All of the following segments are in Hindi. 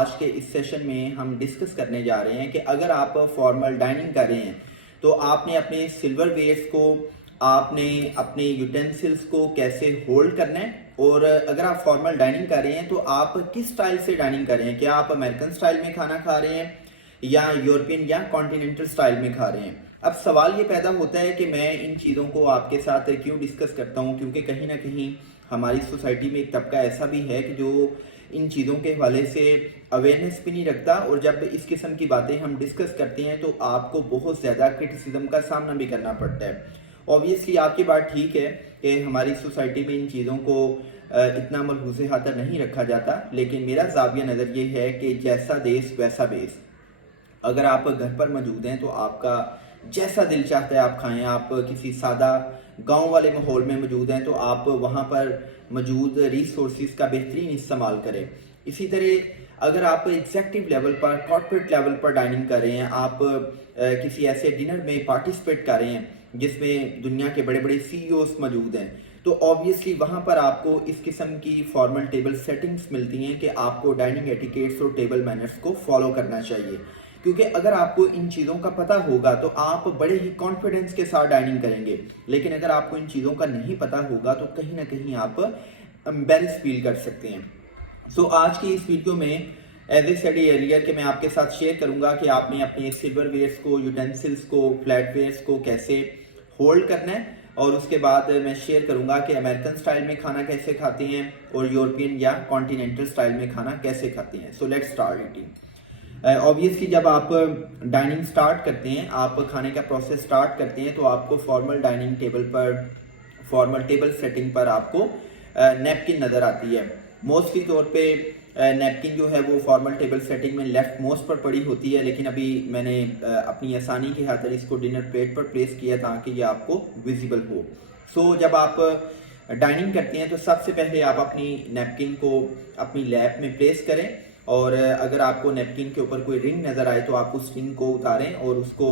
आज के इस सेशन में हम डिस्कस करने जा रहे हैं कि अगर आप फॉर्मल डाइनिंग कर रहे हैं तो आपने अपने सिल्वरवेयर्स को, आपने अपने यूटेंसिल्स को कैसे होल्ड करना है। और अगर आप फॉर्मल डाइनिंग कर रहे हैं तो आप किस स्टाइल से डाइनिंग कर रहे हैं। क्या आप अमेरिकन स्टाइल में खाना खा रहे हैं या यूरोपियन या कॉन्टिनेंटल स्टाइल में खा रहे हैं। अब सवाल ये पैदा होता है कि मैं इन चीज़ों को आपके साथ क्यों डिस्कस करता हूँ, क्योंकि कहीं ना कहीं हमारी सोसाइटी में एक तबका ऐसा भी है कि जो इन चीज़ों के हवाले से अवेयरनेस भी नहीं रखता, और जब इस किस्म की बातें हम डिस्कस करते हैं तो आपको बहुत ज़्यादा क्रिटिसिज्म का सामना भी करना पड़ता है। ऑब्वियसली आपकी बात ठीक है कि हमारी सोसाइटी में इन चीज़ों को इतना मलहूज़ खातर नहीं रखा जाता, लेकिन मेरा ज़ाविया नज़र ये है कि जैसा देश वैसा बेस। अगर आप घर पर मौजूद हैं तो आपका जैसा दिल चाहता है आप खाएं। आप किसी सादा गांव वाले माहौल में मौजूद हैं तो आप वहां पर मौजूद रिसोर्सेज का बेहतरीन इस्तेमाल करें। इसी तरह अगर आप एग्जेक्टिव लेवल पर, कॉर्पोरेट लेवल पर डाइनिंग कर रहे हैं, आप किसी ऐसे डिनर में पार्टिसिपेट कर रहे हैं जिसमें दुनिया के बड़े बड़े सीईओज मौजूद हैं, तो ऑब्वियसली वहाँ पर आपको इस किस्म की फॉर्मल टेबल सेटिंग्स मिलती हैं कि आपको डाइनिंग एटिकेट्स और टेबल मैनर्स को फॉलो करना चाहिए। क्योंकि अगर आपको इन चीज़ों का पता होगा तो आप बड़े ही कॉन्फिडेंस के साथ डाइनिंग करेंगे, लेकिन अगर आपको इन चीज़ों का नहीं पता होगा तो कहीं ना कहीं आप एम्बेरस फील कर सकते हैं। सो आज की इस वीडियो में एज ए स्टडी एरियर के मैं आपके साथ शेयर करूंगा कि आपने अपने सिल्वरवेयर्स को, यूटेंसिल्स को, फ्लैटवेयर्स को कैसे होल्ड करना है, और उसके बाद मैं शेयर करूंगा कि अमेरिकन स्टाइल में खाना कैसे खाते हैं और यूरोपियन या कॉन्टिनेंटल स्टाइल में खाना कैसे खाते हैं। So let's start eating. Obviously जब आप डाइनिंग स्टार्ट करते हैं, आप खाने का प्रोसेस स्टार्ट करते हैं, तो आपको फॉर्मल डाइनिंग टेबल पर, फॉर्मल टेबल सेटिंग पर आपको नैपकिन नज़र आती है। मोस्टली तौर पे नैपकिन जो है वो फॉर्मल टेबल सेटिंग में लेफ्ट मोस्ट पर पड़ी होती है, लेकिन अभी मैंने अपनी आसानी की खातिर इसको डिनर प्लेट पर प्लेस किया ताकि ये आपको विजिबल हो। सो जब आप डाइनिंग करते हैं तो सबसे पहले आप अपनी नैपकिन को अपनी लैप में प्लेस करें, और अगर आपको नैपकिन के ऊपर कोई रिंग नज़र आए तो आप उस रिंग को उतारें और उसको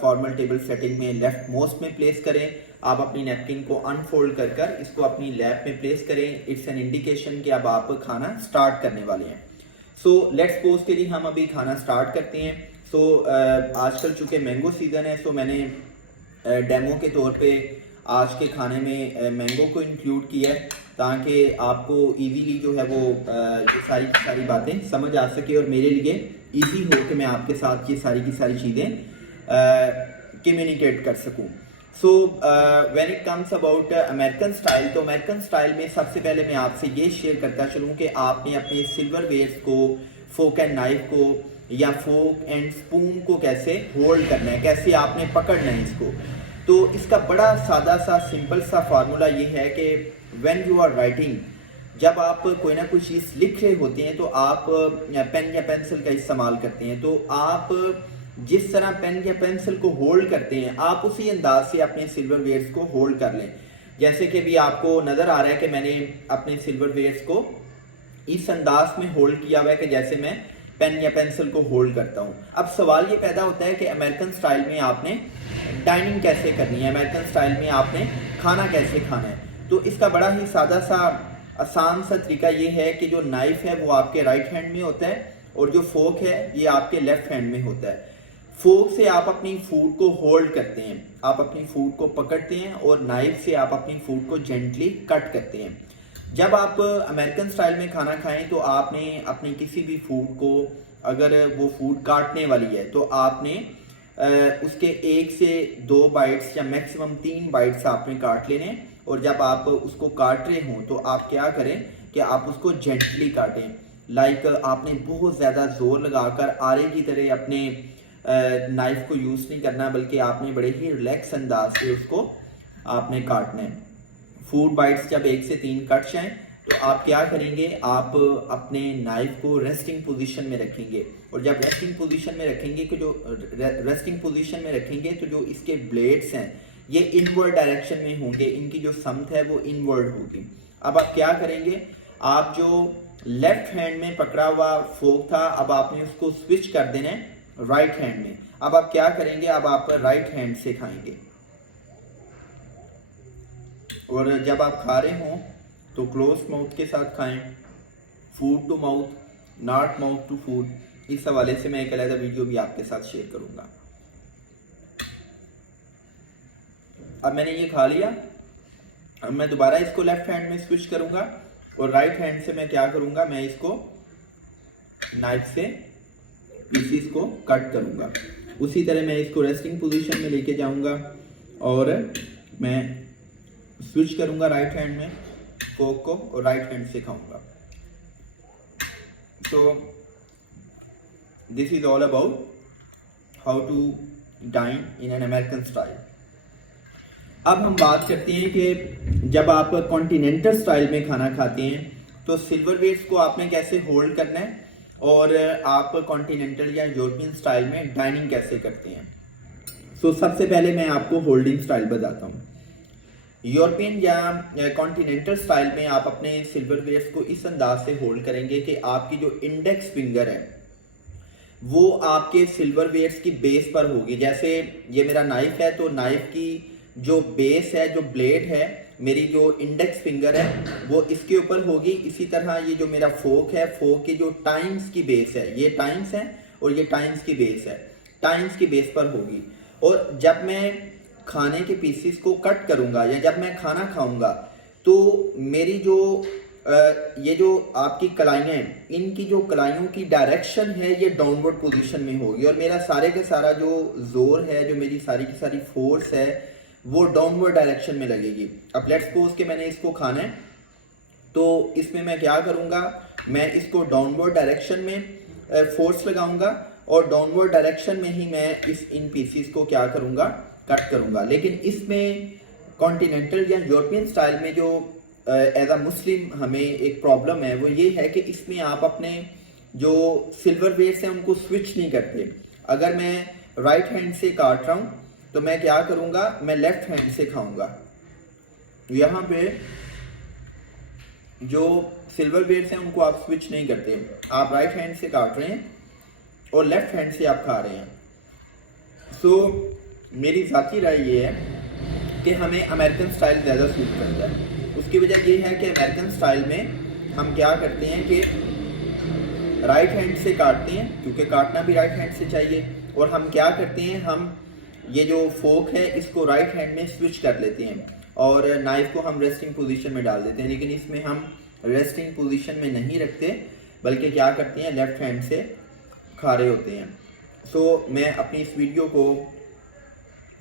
फॉर्मल टेबल सेटिंग में लेफ्ट मोस्ट में प्लेस करें। आप अपनी नैपकिन को अनफोल्ड कर कर इसको अपनी लैप में प्लेस करें। इट्स एन इंडिकेशन कि अब आप खाना स्टार्ट करने वाले हैं। सो लेट्स सपोज के लिए हम अभी खाना स्टार्ट करते हैं। सो आजकल चूँकि मैंगो सीज़न है, सो मैंने डेमो के तौर पे आज के खाने में मैंगो को इंक्लूड किया है ताकि आपको इजीली जो है वो ये सारी बातें समझ आ सके और मेरे लिए इजी हो कि मैं आपके साथ ये सारी की सारी चीज़ें कम्युनिकेट कर सकूं। So when it comes about American style, तो अमेरिकन स्टाइल में सबसे पहले मैं आपसे ये शेयर करता चलूँ कि आपने अपने सिल्वरवेयर्स को, फोक एंड नाइफ को या फोक एंड स्पून को कैसे होल्ड करना है, कैसे आपने पकड़ना है इसको। तो इसका बड़ा सादा सा सिंपल सा फार्मूला ये है कि व्हेन यू आर राइटिंग, जब आप कोई ना कोई चीज़ लिख रहे होते हैं तो आप पेन या पेंसिल का इस्तेमाल करते हैं। तो आप जिस तरह पेन या पेंसिल को होल्ड करते हैं, आप उसी अंदाज से अपने सिल्वरवेयर्स को होल्ड कर लें। जैसे कि अभी आपको नज़र आ रहा है कि मैंने अपने सिल्वरवेयर्स को इस अंदाज में होल्ड किया हुआ है कि जैसे मैं पेन या पेंसिल को होल्ड करता हूँ। अब सवाल ये पैदा होता है कि अमेरिकन स्टाइल में आपने डाइनिंग कैसे करनी है, अमेरिकन स्टाइल में आपने खाना कैसे खाना है। तो इसका बड़ा ही सादा सा आसान सा तरीका ये है कि जो नाइफ है वो आपके राइट हैंड में होता है और जो फोक है ये आपके लेफ्ट हैंड में होता है। फोक से आप अपनी फूड को होल्ड करते हैं, आप अपनी फूड को पकड़ते हैं, और नाइफ से आप अपनी फूड को जेंटली कट करते हैं। जब आप अमेरिकन स्टाइल में खाना खाएं तो आपने अपनी किसी भी फूड को, अगर वो फूड काटने वाली है तो आपने उसके 1 से 2 बाइट्स या मैक्सिमम 3 बाइट्स आपने काट लेने। और जब आप उसको काट रहे हों तो आप क्या करें कि आप उसको जेंटली काटें। लाइक आपने बहुत ज़्यादा ज़ोर लगाकर आरे की तरह अपने नाइफ को यूज़ नहीं करना, बल्कि आपने बड़े ही रिलैक्स अंदाज से उसको आपने काटना है। फूड बाइट्स जब 1 से 3 कट जाएं तो आप क्या करेंगे, आप अपने नाइफ को रेस्टिंग पोजीशन में रखेंगे। और जब रेस्टिंग पोजीशन में रखेंगे कि जो रेस्टिंग पोजीशन में रखेंगे तो जो इसके ब्लेड्स हैं ये इनवर्ड डायरेक्शन में होंगे, इनकी जो समत है वो इनवर्ड होगी। अब आप क्या करेंगे, आप जो लेफ्ट हैंड में पकड़ा हुआ फोक था, अब आपने उसको स्विच कर देना है राइट हैंड में। अब आप क्या करेंगे, अब आप राइट हैंड से खाएंगे, और जब आप खा रहे हों तो क्लोज माउथ के साथ खाएं, food to mouth not mouth to food, इस हवाले से मैं एक अलग वीडियो भी आपके साथ शेयर करूंगा। अब मैंने ये खा लिया, अब मैं दोबारा इसको लेफ्ट हैंड में स्विच करूंगा और राइट हैंड से मैं क्या करूंगा, मैं इसको नाइफ से पीसीस को कट करूंगा। उसी तरह मैं इसको रेस्टिंग पोजीशन में लेके जाऊंगा और मैं स्विच करूंगा राइट हैंड में फोक को और राइट हैंड से खाऊंगा। So this is all about how to dine in an American style. अब हम बात करते हैं कि जब आप कॉन्टिनेंटल स्टाइल में खाना खाते हैं तो सिल्वरवेयर्स को आपने कैसे होल्ड करना है और आप कॉन्टिनेंटल या यूरोपियन स्टाइल में डाइनिंग कैसे करते हैं। सो सबसे पहले मैं आपको होल्डिंग स्टाइल बताता हूँ। यूरोपियन या कॉन्टिनेंटल स्टाइल में आप अपने सिल्वरवेयर्स को इस अंदाज से होल्ड करेंगे कि आपकी जो इंडेक्स फिंगर है वो आपके सिल्वरवेयर्स की बेस पर होगी। जैसे ये मेरा नाइफ है तो नाइफ की जो बेस है, जो ब्लेड है, मेरी जो इंडेक्स फिंगर है वो इसके ऊपर होगी। इसी तरह ये जो मेरा फोक है, फोक की जो टाइम्स की बेस है, ये टाइम्स है और ये टाइम्स की बेस है, टाइम्स की बेस पर होगी। और जब मैं खाने के पीसेस को कट करूंगा या जब मैं खाना खाऊंगा तो मेरी जो ये जो आपकी कलाइयाँ हैं, इनकी जो कलाइयों की डायरेक्शन है ये डाउनवर्ड पोजीशन में होगी और मेरा सारे के सारा जो जोर है, जो मेरी सारी की सारी फोर्स है वो डाउनवर्ड डायरेक्शन में लगेगी। अब लेट्स सपोज कि मैंने इसको खाना है तो इसमें मैं क्या करूँगा, मैं इसको डाउनवर्ड डायरेक्शन में फोर्स लगाऊंगा और डाउनवर्ड डायरेक्शन में ही मैं इन पीसीस को क्या करूँगा, कट करूँगा। लेकिन इसमें कॉन्टिनेंटल या यूरोपियन स्टाइल में जो एज अ मुस्लिम हमें एक प्रॉब्लम है वो ये है कि इसमें आप अपने जो सिल्वरवेयर्स हैं उनको स्विच नहीं करते। अगर मैं राइट हैंड से काट रहा हूँ तो मैं क्या करूँगा, मैं लेफ्ट हैंड से खाऊंगा। यहाँ पे जो सिल्वरवेयर्स हैं उनको आप स्विच नहीं करते, आप राइट हैंड से काट रहे हैं और लेफ्ट हैंड से आप खा रहे हैं। सो मेरी ज़ाती राय ये है कि हमें अमेरिकन स्टाइल ज़्यादा सूट करता है। उसकी वजह ये है कि अमेरिकन स्टाइल में हम क्या करते हैं कि राइट हैंड से काटते हैं, क्योंकि काटना भी राइट हैंड से चाहिए। और हम क्या करते हैं, हम ये जो फोक है इसको राइट हैंड में स्विच कर लेते हैं और नाइफ को हम रेस्टिंग पोजीशन में डाल देते हैं। लेकिन इसमें हम रेस्टिंग पोजीशन में नहीं रखते बल्कि क्या करते हैं, लेफ्ट हैंड से खा रहे होते हैं। सो मैं अपनी इस वीडियो को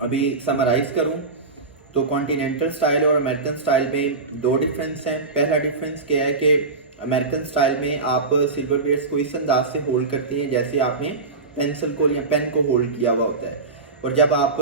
अभी समराइज़ करूं तो कॉन्टिनेंटल स्टाइल और अमेरिकन स्टाइल में दो डिफरेंस हैं। पहला डिफरेंस क्या है कि अमेरिकन स्टाइल में आप सिल्वरवेयर्स को इस अंदाज से होल्ड करते हैं जैसे आपने पेंसिल को या पेन को होल्ड किया हुआ होता है। और जब आप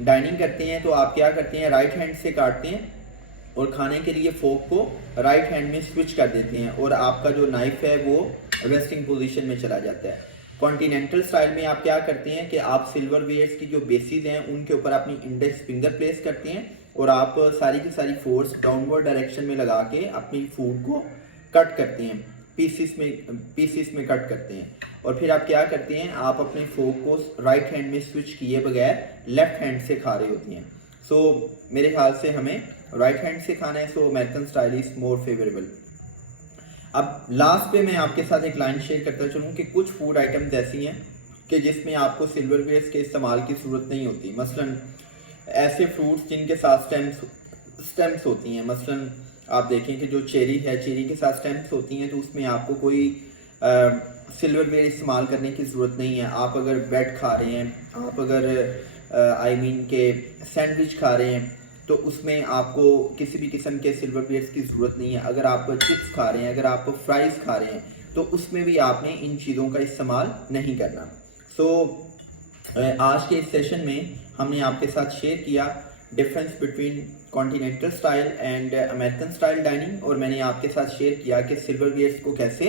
डाइनिंग करते हैं तो आप क्या करते हैं, राइट हैंड से काटते हैं और खाने के लिए फोक को राइट हैंड में स्विच कर देते हैं और आपका जो नाइफ है वो रेस्टिंग पोजीशन में चला जाता है। कॉन्टिनेंटल स्टाइल में आप क्या करते हैं कि आप सिल्वरवेयर्स की जो बेसिस हैं उनके ऊपर अपनी इंडेक्स फिंगर प्लेस करते हैं और आप सारी की सारी फोर्स डाउनवर्ड डायरेक्शन में लगा के अपनी फूड को कट करते हैं, पीसीस में कट करते हैं। और फिर आप क्या करते हैं, आप अपने फोक को राइट हैंड में स्विच किए बगैर लेफ्ट हैंड से खा रहे होते हैं। सो मेरे ख्याल से हमें राइट हैंड से खाना है, सो American style is more favourable. अब लास्ट पे मैं आपके साथ एक लाइन शेयर करता चलूँ कि कुछ फूड आइटम्स ऐसी हैं कि जिसमें आपको सिल्वरवेयर्स के इस्तेमाल की ज़रूरत नहीं होती। मसलन ऐसे फ्रूट्स जिनके साथ स्टेम्स होती हैं, मसलन आप देखें कि जो चेरी है, चेरी के साथ स्टेम्स होती हैं तो उसमें आपको कोई सिल्वरवेयर इस्तेमाल करने की ज़रूरत नहीं है। आप अगर ब्रेड खा रहे हैं, आप अगर के सैंडविच खा रहे हैं तो उसमें आपको किसी भी किस्म के सिल्वरवेयर्स की ज़रूरत नहीं है। अगर आप चिप्स खा रहे हैं, अगर आप फ्राइज़ खा रहे हैं तो उसमें भी आपने इन चीज़ों का इस्तेमाल नहीं करना। सो आज के इस सेशन में हमने आपके साथ शेयर किया difference between continental style and American style dining और मैंने आपके साथ शेयर किया कि सिल्वरवेयर्स को कैसे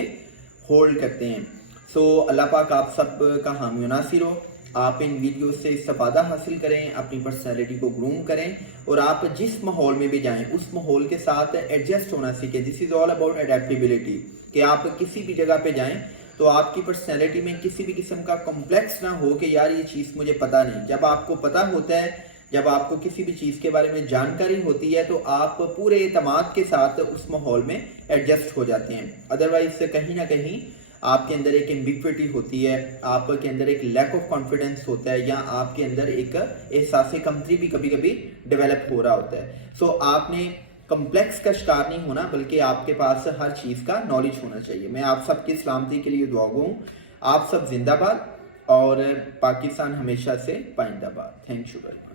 होल्ड करते हैं। सो अल्लाह पाक आप सब का हामी नासिर हो। आप इन वीडियो से इस्तेफादा हासिल करें, अपनी पर्सनैलिटी को ग्रूम करें और आप जिस माहौल में भी जाएं उस माहौल के साथ एडजस्ट होना सीखें। This is all about adaptability, कि आप किसी भी जगह पे जाएं तो आपकी पर्सनैलिटी में किसी भी किस्म का कॉम्प्लेक्स ना हो कि यार ये चीज़ मुझे पता नहीं। जब आपको पता होता है, जब आपको किसी भी चीज़ के बारे में जानकारी होती है तो आप पूरे एतमाद के साथ उस माहौल में एडजस्ट हो जाते हैं। अदरवाइज कहीं ना कहीं आपके अंदर एक एम्बिग्विटी होती है, आपके अंदर एक लैक ऑफ कॉन्फिडेंस होता है, या आपके अंदर एक एहसास कमतरी भी कभी कभी डेवलप हो रहा होता है। सो आपने कम्प्लेक्स का शिकार नहीं होना, बल्कि आपके पास हर चीज़ का नॉलेज होना चाहिए। मैं आप सबकी सलामती के लिए दुआ हूँ। आप सब जिंदाबाद और पाकिस्तान हमेशा से पाइंदाबाद। Thank you very much.